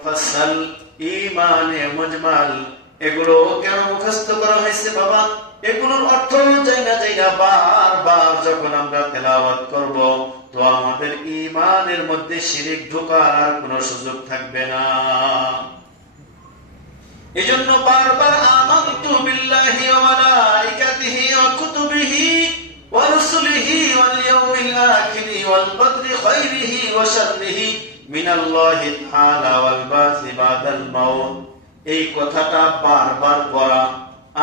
মুফাসসাল, ঈমানে মুজমাল, এগুলো কেন মুখস্থ করা হয়েছে বাবা? এগুলোর অর্থ জানা বারবার যখন আমরা তেলাওয়াত করব, তো আমাদের ঈমানের মধ্যে শিরক ঢোকার কোনো সুযোগ থাকবে না। এজন্য বারবার আমানতু বিল্লাহি ওয়া মালাইকাতিহি ওয়া কুতুবিহি ওয়া রুসুলিহি ওয়াল ইয়াউমিল আখিরি ওয়াল কদরি খাইরিহি ওয়া শাররিহি মিনাল্লাহি তাআলা ওয়াল বাসি বাদাল মাউত, এই কথাটা বারবার পড়া।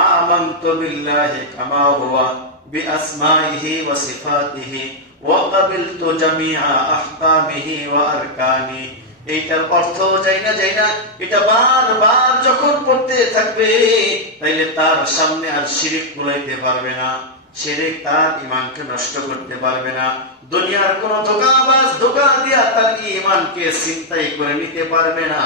আমানতু বিল্লাহি কামা হুয়া বিআসমাইহি ওয়া সিফাতিহি ওয়া ক্বাবিলতু জামিআ আহকামিহি ওয়া আরকানি, এইটার অর্থ যাই না এটা বারবার যখন পড়তে থাকবে, তাইলে তার সামনে আর শিরক কুলাইতে পারবে না, শিরক তার ঈমানকে নষ্ট করতে পারবে না। দুনিয়ার কোন ধোঁকাবাজ ধোঁকা দিয়া তার ঈমানকে ছিনতাই করে নিতে পারবে না।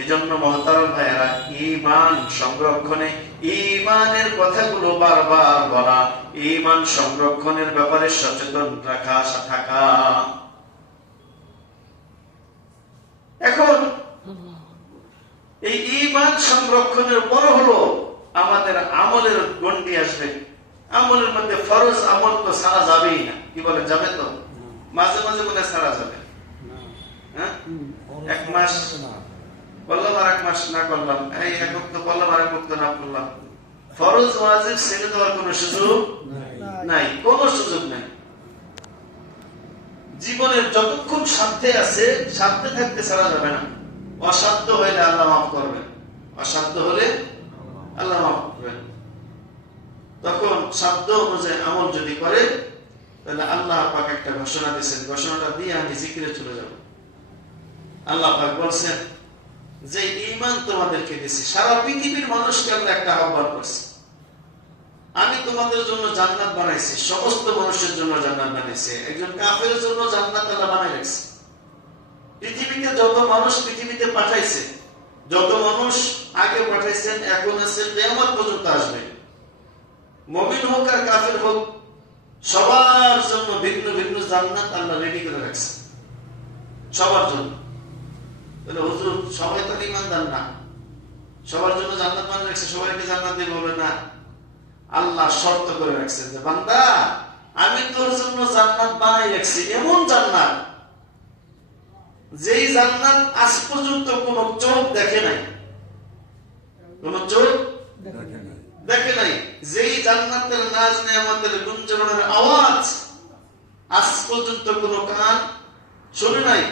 এজন্য মুহতারাম ভাইরা, ঈমান সংরক্ষণে ঈমানের কথাগুলো বারবার বলা, ঈমান সংরক্ষণের ব্যাপারে সচেতন থাকা। এখন এই ঈমান সংরক্ষণের পর হলো আমাদের আমলের গণ্ডি আসবে। আমলের মধ্যে ফরজ আমল তো ছাড়া যাবেই না। কি বলেন, যাবে তো? মাঝে মাঝে বলে ছাড়া যাবে, হ্যাঁ? এক মাস করলাম আর এক মাস না করলাম, এই এক ওয়াক্ত করলাম আর এক ওয়াক্ত না করলাম, ফরজ ওয়াজিব ছেড়ে দেওয়ার কোন সুযোগ নাই, কোন সুযোগ নাই। জীবনের যতক্ষণ সাধ্যে আছে, সাধ্যে থাকতে ছাড়া যাবে না। অসাধ্য হলে আল্লাহ মাফ করবেন, অসাধ্য হলে আল্লাহ মাফ করবেন। তখন সাধ্য অনুযায়ী আমল যদি করে, তাহলে আল্লাহ পাক একটা ঘোষণা দিয়েছেন, ঘোষণাটা দিয়ে আমি জিকিরে চলে যাব। আল্লাহ পাক বলছেন যে ঈমান তোমাদেরকে দিয়েছি, সারা পৃথিবীর মানুষকে আল্লাহ একটা আহ্বান করছে, আমি তোমাদের জন্য জান্নাত বানাইছি, সমস্ত মানুষের জন্য জান্নাত বানাইছি। একজন কাফেরের জন্য জান্নাত আল্লাহ বানাই রাখছে। পৃথিবীতে যত মানুষ পৃথিবীতে পাঠাইছে, যত মানুষ আগে পাঠাইছেন, এখন আছে, কিয়ামত পর্যন্ত আসবে, মুমিন হোক আর কাফের হোক, সবার জন্য ভিন্ন ভিন্ন জান্নাত আল্লাহ রেডি করে রাখছে, সবার জন্য। তাহলে হুজুর সবাই তো ঈমানদার না, সবার জন্য জান্নাত বানিয়ে রাখছে, সবাইকে জান্নাত দিয়ে বলবে না। আল্লাহ শর্ত করে রাখছে যে বান্দা, আমি তোর জন্য জান্নাত বানাই রাখছি, এমন জান্নাত যেই জান্নাত আজ পর্যন্ত কোন চোখ দেখে নাই, কোন চোখ দেখে নাই, যেই জান্নাতের নাজ নেয়ামতের গুঞ্জনের আওয়াজ আজ পর্যন্ত কোন কান শুনে নাই,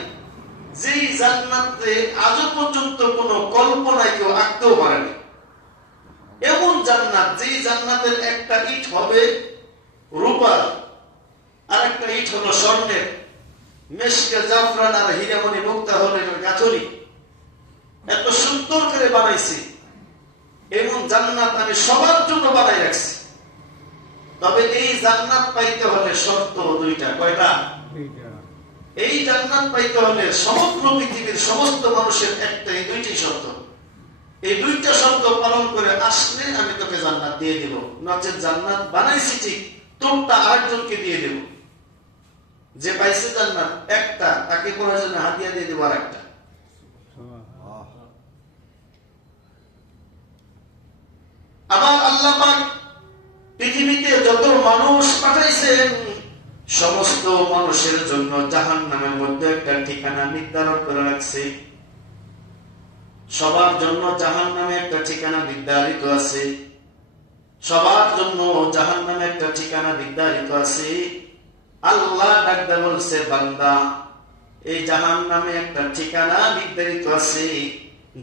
যেই জান্নাতে আজও পর্যন্ত কোন কল্পনায় কেউ আঁকতেও পারেনি, এমন জান্নাত, যেই জান্নাতের একটা ইট হবে রূপার, আর একটা ইট হলো স্বর্ণের, মেশকে জাফরান আর হীরামণি মুক্তা হলো গাথরি, এত সুন্দর করে বানাইছি, এমন জান্নাত আমি সবার জন্য বানাই রাখছি। তবে এই জান্নাত পাইতে হলে শর্ত দুইটা। কয়টা? এই জান্নাত পাইতে হলে সমগ্র পৃথিবীর সমস্ত মানুষের একটাই, দুইটি শর্ত। এই দুইটা শর্ত পালন করে আসলে আমি তোকে জান্নাত দিয়ে দেব, নচেত জান্নাত বানাইছি ঠিক, তোরটা আরেকজনকে দিয়ে দেব। যে পাইছে জান্নাত একটা, তাকে প্রয়োজনে হাদিয়া দিয়ে দেব আরেকটা। আবার আল্লাহ পাক পৃথিবীতে যত মানুষ পাঠাইছেন, সমস্ত মানুষের জন্য জাহান্নামের মধ্যে একটা ঠিকানা নির্ধারণ করে রাখছে। সবার জন্য জাহান্নামে একটা ঠিকানা নির্ধারিত আছে, সবার জন্য জাহান্নামে একটা ঠিকানা নির্ধারিত আছে। আল্লাহ ডাকতে বলছে, বান্দা, এই জাহান্নামে একটা ঠিকানা নির্ধারিত আছে।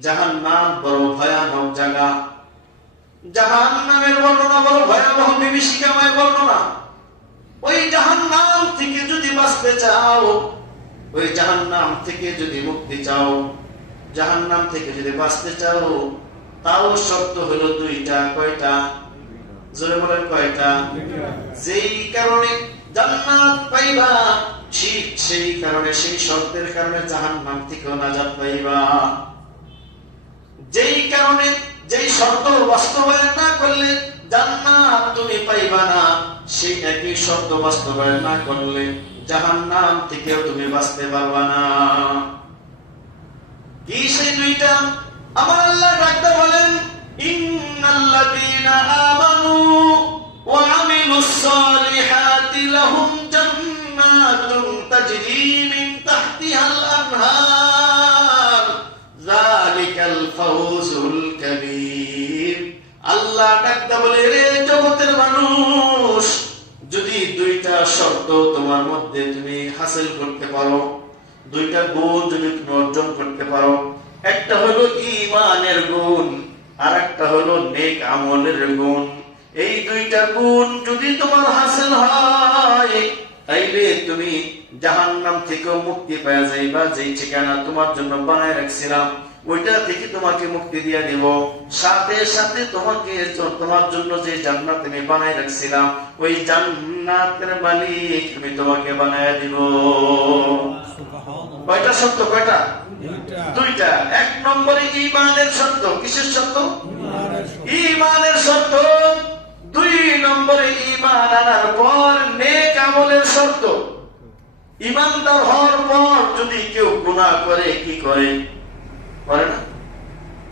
জাহান্নাম বড় ভয়ানক জায়গা, জাহান্নামের বর্ণনা বড় ভয়াবহ, বিভীষিকাময় বর্ণনা। ওই জাহান্নাম থেকে যদি বাঁচতে চাও, ওই জাহান্নাম থেকে যদি মুক্তি চাও, জাহান্নাম থেকে যদি বাঁচতে চাও, তাও শর্ত হলো দুইটা। কয়টা? জোরে বলেন, কয়টা? যেই কারণে জান্নাত পাইবা, ঠিক সেই কারণে, সেই শর্তের কারণে জাহান্নাম থেকে নাজাত পাইবা। যেই কারণে, যেই শর্ত বাস্তবায়ন না করলে জান্নাত তুমি পাইবা না, সেই একই শর্ত বাস্তবায়ন না করলে জাহান্নাম থেকেও তুমি বাঁচতে পারবা না। কি সেই দুইটা? আমার আল্লাহ ডাকতে বলেন, ইন্নাল্লাযীনা আমানু ওয়া আমিলুস সালিহাতি লাহুম জান্নাতুন তাজরি মিন তাহতিহাল আনহার যালিকাল ফাওজুল কাবীর। আল্লাহ ডাকতে বলে, রে জগতের মানুষ, যদি দুইটা শর্ত তোমার মধ্যে তুমি হাসিল করতে পারো, দুইটা গুণ যদি তুমি অর্জন করতে পারো, একটা হলো ঈমানের গুণ আর একটা হলো নেক আমলের গুণ, এই দুইটা গুণ যদি তোমার হাসিল হয়, তাইলে তুমি জাহান্নাম থেকে মুক্তি পেয়ে যাইবা। যেই ঠিকানা তোমার জন্য বানায় রাখছিলাম ওইটা থেকে তোমাকে মুক্তি দিয়ে দেব। সাথে সাথে তোমাকে তোমার জন্য যে জান্নাত আমি বানায় রাখছিলাম ওই জান্নাতের মালিক আমি তোমাকে বানায় দিব। কয়টা শর্ত? কয়টা? দুইটা। এক নম্বরে ঈমানের শর্ত। কিসের শর্ত? ঈমানের শর্ত। দুই নম্বরে ঈমান আনার পর নেক আমলের শর্ত। ঈমানদার হওয়ার পর যদি কেউ গুনাহ করে, কি করে? করে না?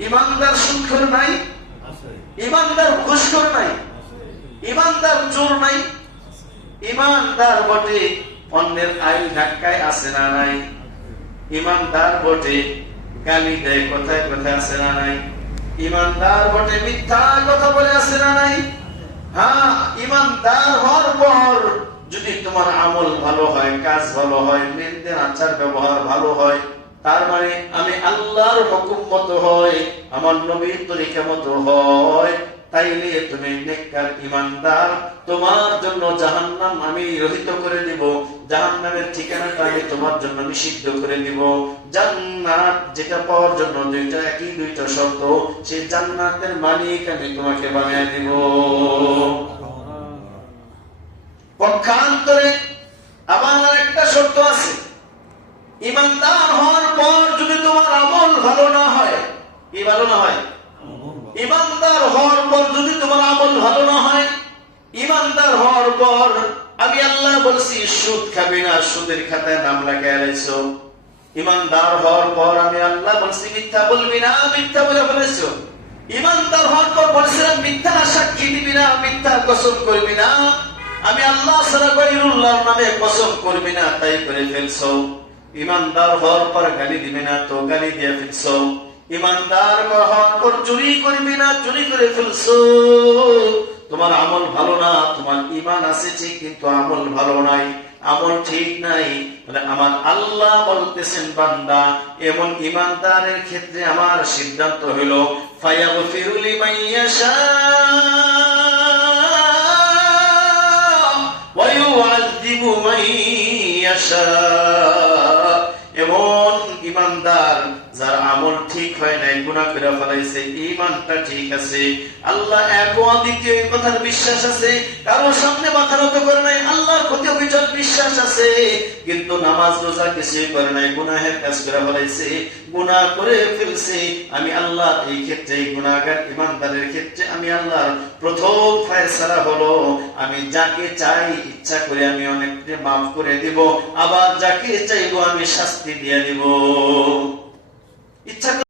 ঈমানদার সুদখোর নাই, ঈমানদার ঘুষখোর নাই, ঈমানদার চোর নাই, ঈমানদার বটে অন্যের আইন ধাক্কায় আছে না নাই, ঈমানদার বটে গালি দেয় কথায় কথায় আছে না নাই, ঈমানদার বটে মিথ্যা কথা বলে আছে না নাই। হ্যাঁ, ঈমানদার হওয়ার পর যদি তোমার আমল ভালো হয়, কাজ ভালো হয়, লেনদেন আচার ব্যবহার ভালো হয়, তার মানে আমি আল্লাহর হুকুম মতো হয়, আমার নবীর তরিকা মতো হয়, তাইলে তুমি নেককার ঈমানদার। তোমার জন্য জাহান্নাম আমি রহিত করে দিব, জাহান্নামের ঠিকানাটা আমি তোমার জন্য নিষিদ্ধ করে দিব। জান্নাত যেটা পাওয়ার জন্য দুইটা একই দুইটা শর্ত, সেই জান্নাতের মালিক আমি তোমাকে বানিয়ে দিব। পক্ষান্তরে আবার একটা শর্ত আছে, ঈমানদার হওয়ার পর যদি তোমার আমল ভালো না হয়, কি ভালো না হয়? ঈমানদার হওয়ার পর যদি তোমার আমল ভালো না হয়, ঈমানদার হওয়ার পর আমি আল্লাহ বলছি সুদ খাবি না, সুদের খাতায় নাম লাগায় রাখছো। ঈমানদার হওয়ার পর আমি আল্লাহ বলছি মিথ্যা বলবি না, মিথ্যা বলে ফেলেছো। ঈমানদার হওয়ার পর বলছিলাম মিথ্যা সাক্ষী দিবি না, মিথ্যা কসম করবি না, আমি আল্লাহ ছাড়া গায়রুল্লাহর নামে কসম করবি না, তাই করে ফেলছো। ঈমানদার হওয়ার পর গালি দিবি না, তো গালি দিয়ে ফেলছো। ঈমানদার হওয়ার পর চুরি করবি না, চুরি করে ফেলছো। তোমার আমল ভালো না, তোমার ঈমান আছে ঠিক কিন্তু আমল ভালো নাই, আমল ঠিক নাই। বলে আমার আল্লাহ বলতেছেন, বান্দা এমন ঈমানদারের ক্ষেত্রে আমার সিদ্ধান্ত হলো ফায়াগফিরু লিমান ইয়াশা ওয়া ইউআযযিবু মান ইয়াশা। এমন ঈমানদার যার আমল ঠিক হয় নাই, গুনাহ করে ফেলাইছে, ঈমানটা ঠিক আছে, আল্লাহ এক ও দ্বিতীয় কথার বিশ্বাস আছে, কারো সামনে মাথা নত করে নাই, আল্লাহর প্রতি অবিচল বিশ্বাস আছে, কিন্তু নামাজ রোজা কিছুই করে নাই, গুনাহের কাজ করে ফেলাইছে, গুনাহ করে ফেলছে। আমি আল্লাহ এই ক্ষেত্রে, গুনাহগার ঈমানদারের ক্ষেত্রে আমি আল্লাহর প্রথম ফয়সালা হলো আমি যাকে চাই ইচ্ছা করে আমি অনেককে মাফ করে দিব, আবার যাকে চাইবো আমি শাস্তি দিয়ে দিব। ইচ্ছা